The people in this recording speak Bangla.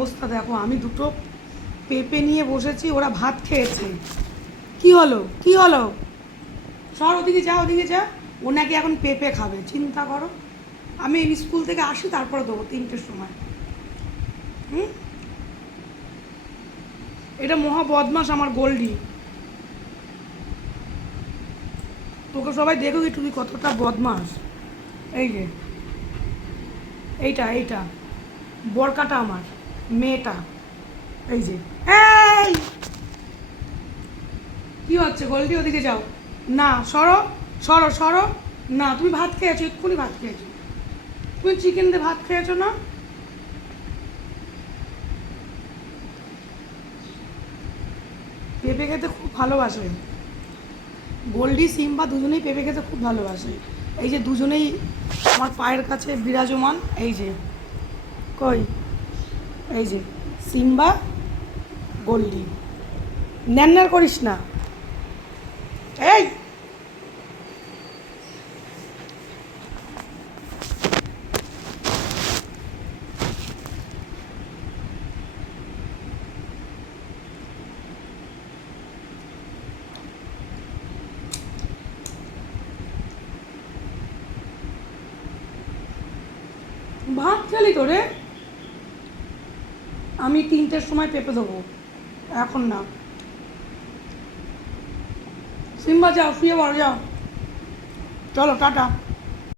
অবস্থা দেখো, আমি দুটো পেঁপে নিয়ে বসেছি, ওরা ভাত খেয়েছে। কি হলো, কি হলো? সর, ওদিকে যা, ওদিকে যা। ও নাকি এখন পেঁপে খাবে, চিন্তা করো। আমি স্কুল থেকে আসি, তারপরে দেবো 3টের সময়। হুম, এটা মহা বদমাস আমার গোল্ডি। তোকে সবাই দেখো কি তুমি কতটা বদমাস। এই যে এইটা এইটা বরকাটা আমার মেয়েটা। এই যে, এই কি হচ্ছে গোল্ডি? ওদিকে যাও। না, সরো, সরো, সরো। না, তুমি ভাত খেয়েছো, এক্ষুনি ভাত খেয়েছো। তুমি চিকেন দিয়ে ভাত খেয়েছো না? পেঁপে খেতে খুব ভালোবাসে গোল্ডি, সিম্বা দুজনেই পেঁপে খেতে খুব ভালোবাসে। এই যে দুজনেই আমার পায়ের কাছে বিরাজমান। এই যে, কই, এই যে সিম্বা, গোল্ডি। ন্যান্নার করিস না। এই ভাত খেলি তো রে। আমি 3টের সময় পেঁপে দেবো, এখন না। সিম্বা যাও, শুয়ে পড়ো, যাও। চলো, টাটা।